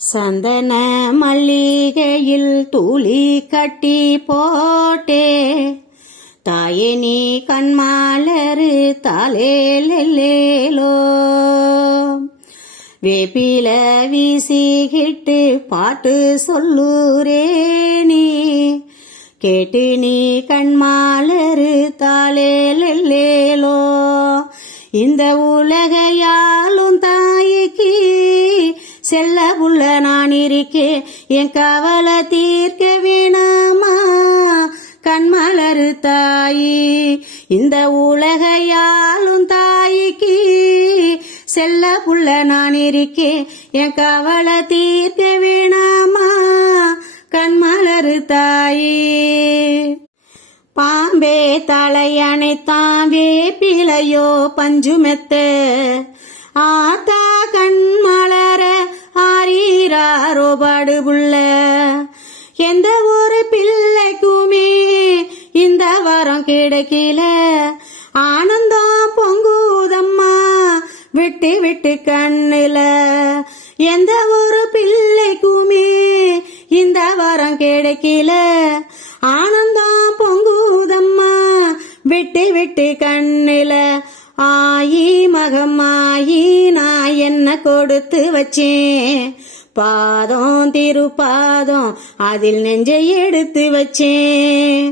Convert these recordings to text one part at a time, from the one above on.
சந்தன மல்லிகையில் தூளி கட்டி போட்டே தாயே நீ கண்மாலரு தாலேலோ வேப்பில வீசிக்கிட்டு பாட்டு சொல்லுரே நீ கேட்டு நீ கண்மாலரு தாலேலோ இந்த உலகையாலும் தாய்க்கு செல்ல புள்ள நான் இருக்கேன் என் கவலை தீர்க்க வேணாமா கண்மலரு தாயி இந்த உலகையாலும் தாய்க்கு செல்ல புள்ள நான் இருக்கேன் என் கவலை தீர்க்க வேணாமா கண்மலரு தாயி பாம்பே தலையணைத்தான் வேப்பிலையோ பஞ்சுமெத்த ஆத்தா கண்மலர ஆரீராரோ பாடுபுள்ள எந்த ஒரு பிள்ளைக்குமே இந்த வரம் கிடைக்கல ஆனந்தம் பொங்குதம்மா விட்டு விட்டு கண்ணுல எந்த ஒரு பிள்ளைக்குமே இந்த வரம் கிடைக்கல ஆனந்தம் பொங்குதம்மா விட்டு விட்டு கண்ணுல ஆயி மகமாயி நான் என்ன கொடுத்து வச்சேன் பாதம் திருப்பாதம் அதில் நெஞ்சை எடுத்து வச்சேன்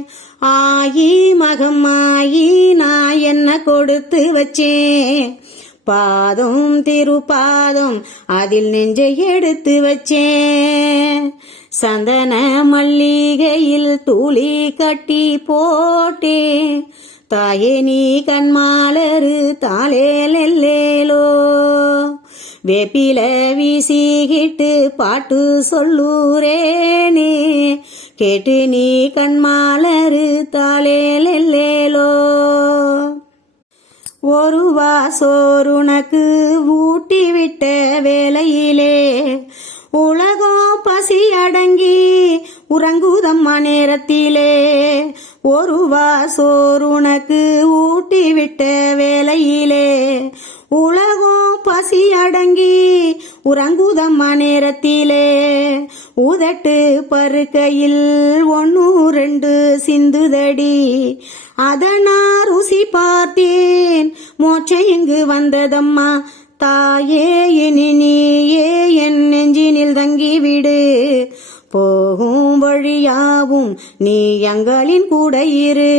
ஆயி மகமாயி நான் என்ன கொடுத்து வச்சேன் பாதம் திருப்பாதம் அதில் நெஞ்சை எடுத்து வச்சேன் சந்தன மல்லிகையில் தூளி கட்டி போட்டே தாயே நீ கண்மாலரு தாலேலோ வேப்பில வீசிக்கிட்டு பாட்டு சொல்லுரேனே கேட்டு நீ கண்மாலரு தாலேலோ ஒரு வாசோருனக்கு ஊட்டி விட்ட வேளையிலே உலகம் பசி அடங்கி உறங்குதம்மா நேரத்திலே ஒரு வாசோருனக்கு ஊட்டி விட்ட வேளையிலே உலகம் பசி அடங்கி உறங்குதம்மா நேரத்திலே உதட்டு பருக்கையில் 1-2 சிந்துதடி அதனா ருசி பார்த்தேன் மோட்சம் இங்கு வந்ததம்மா தாயே இனி நீயே என் நெஞ்சினில் தங்கிவிடு போகும் வழியாவும் நீ எங்களின் கூட இரு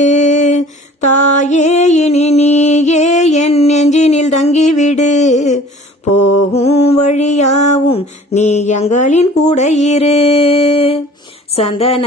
தாயே இனி நீயே என் நெஞ்சினில் தங்கிவிடு போகும் வழியாவும் நீ எங்களின் கூட இரு சந்தன